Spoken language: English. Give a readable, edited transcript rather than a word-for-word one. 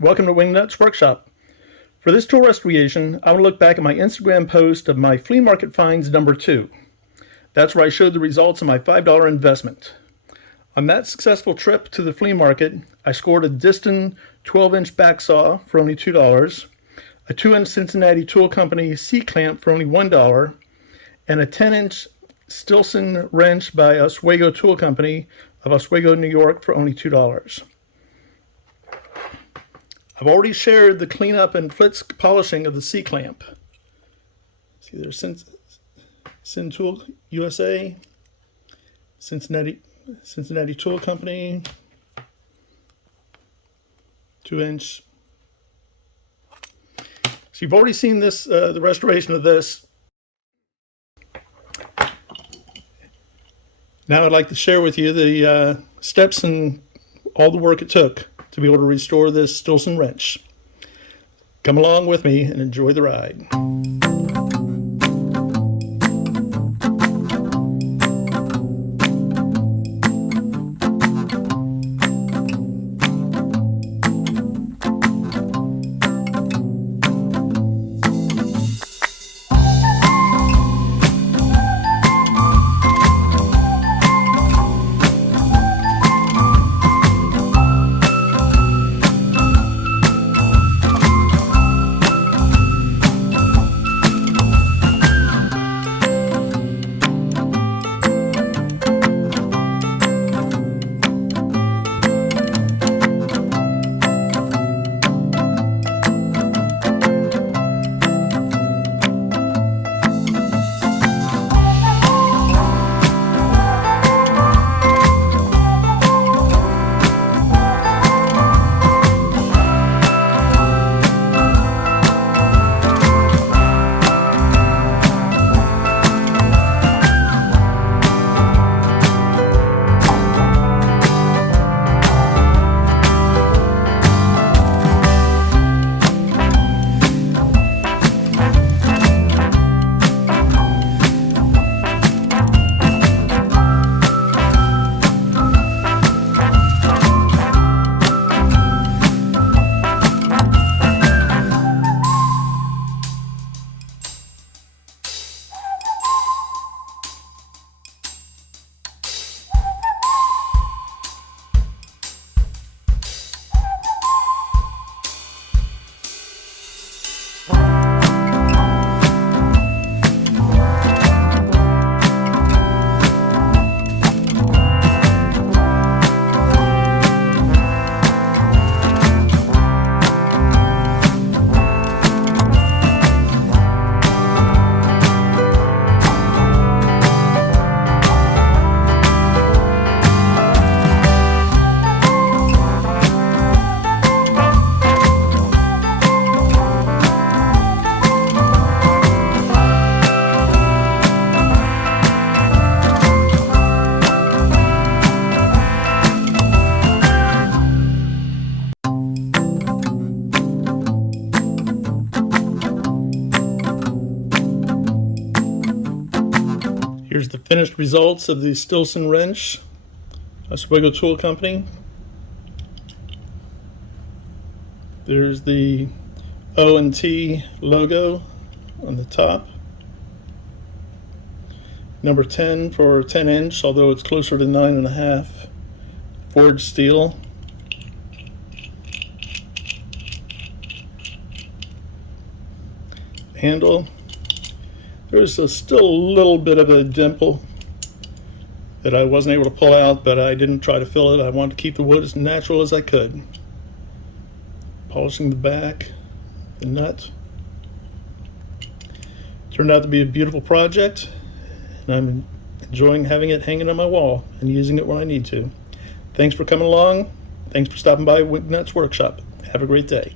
Welcome to Wingnut's workshop. For this tool restoration, I want to look back at my Instagram post of my flea market finds number 2. That's where I showed the results of my $5 investment. On that successful trip to the flea market, I scored a Stillson 12-inch back saw for only $2, a 2-inch Cincinnati Tool Company C-clamp for only $1, and a 10-inch Stillson wrench by Oswego Tool Company of Oswego, New York for only $2. I've already shared the cleanup and flitz polishing of the C-clamp. See, there's Cin Tool USA, Cincinnati Tool Company, 2-inch. So you've already seen this, the restoration of this. Now I'd like to share with you the steps and all the work it took to be able to restore this Stillson wrench. Come along with me and enjoy the ride. Here's the finished results of the Stillson wrench, Oswego Tool Company. There's the O&T logo on the top. Number 10 for 10-inch, although it's closer to 9.5. Forged steel. Handle. There's still a little bit of a dimple that I wasn't able to pull out, but I didn't try to fill it. I wanted to keep the wood as natural as I could. Polishing the back, the nut. Turned out to be a beautiful project, and I'm enjoying having it hanging on my wall and using it when I need to. Thanks for coming along. Thanks for stopping by Wingnut's workshop. Have a great day.